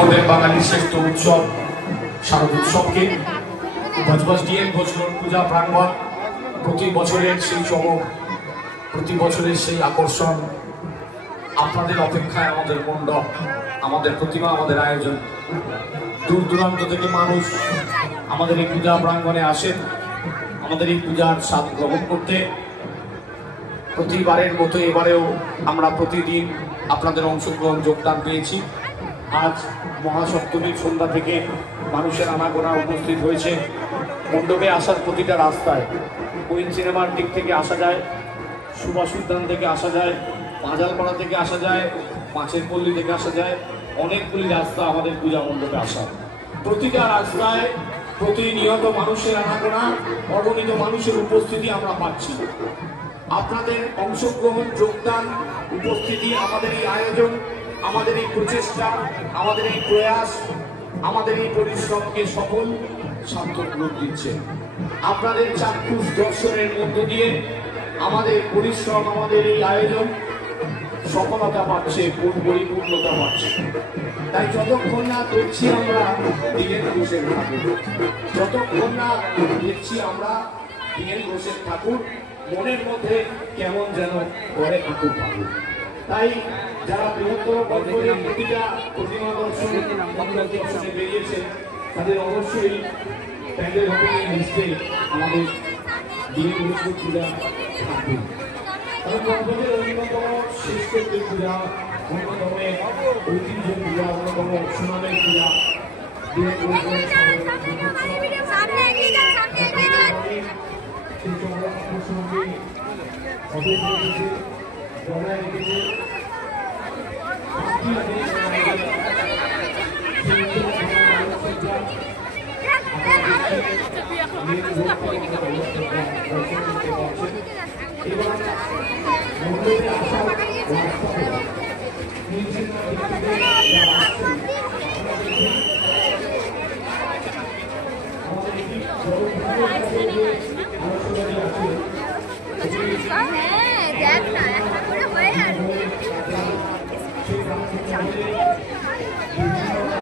আমাদের বাঙালির শ্রেষ্ঠ উৎসব শারদ উৎসবকে বজবজডিএন ঘোষরোড পূজা প্রাঙ্গণ প্রতি বছরের সেই চমক, প্রতি বছরের সেই আকর্ষণ, আপনাদের অপেক্ষায় আমাদের মণ্ডপ, আমাদের প্রতিমা, আমাদের আয়োজন। দূর দূরান্ত থেকে মানুষ আমাদের এই পূজা প্রাঙ্গণে আসেন আমাদের এই পূজার স্বাদ গ্রহণ করতে। প্রতিবারের মতো এবারেও আমরা প্রতিদিন আপনাদের অংশগ্রহণ যোগদান পেয়েছি। আজ মহাসপ্তমীর সন্ধ্যা থেকে মানুষের আনাগোনা উপস্থিত হয়েছে। মণ্ডপে আসার প্রতিটা রাস্তায় কুইন সিনেমার দিক থেকে আসা যায়, সুভাষ উদ্যান থেকে আসা যায়, পাঁজালপাড়া থেকে আসা যায়, মাছের পল্লী থেকে আসা যায়, অনেকগুলি রাস্তা আমাদের পূজা মণ্ডপে আসা। প্রতিটা রাস্তায় প্রতিনিয়ত মানুষের আনাগোনা, অগণিত মানুষের উপস্থিতি আমরা পাচ্ছি। আপনাদের অংশগ্রহণ, যোগদান, উপস্থিতি, আমাদের এই আয়োজন, আমাদের এই প্রচেষ্টা, আমাদের এই প্রয়াস, আমাদের এই পরিশ্রমকে সফল সার্থক রূপ দিচ্ছে। আপনাদের চাক্ষুষ দর্শনের মধ্য দিয়ে আমাদের পরিশ্রম, আমাদের এই আয়োজন সফলতা পাচ্ছে, পরিপূর্ণতা পাচ্ছে। তাই যতক্ষণ না দেখছি আমরা দিনের ঘোষের ঠাকুর, যতক্ষণ না দেখছি আমরা দিনের ঘোষের ঠাকুর, মনের মধ্যে কেমন যেন করে ঠাকুর ঠাকুর। তাই যারা বৃহত্তর বছরের প্রতিটা প্রতিমা দর্শনে বেরিয়েছেন তাদের অবশ্যই প্যান্ডেল হোটেলের লিস্টে আমাদের দিনের ঘোষের পূজা ঠাকুর। বছরের অন্যতম শ্রেষ্ঠ পূজা, অন্যতম ঐতিহ্য পূজা, অন্যতম সুনামের পূজা দেখ না একটা করে হয়ে যাবে।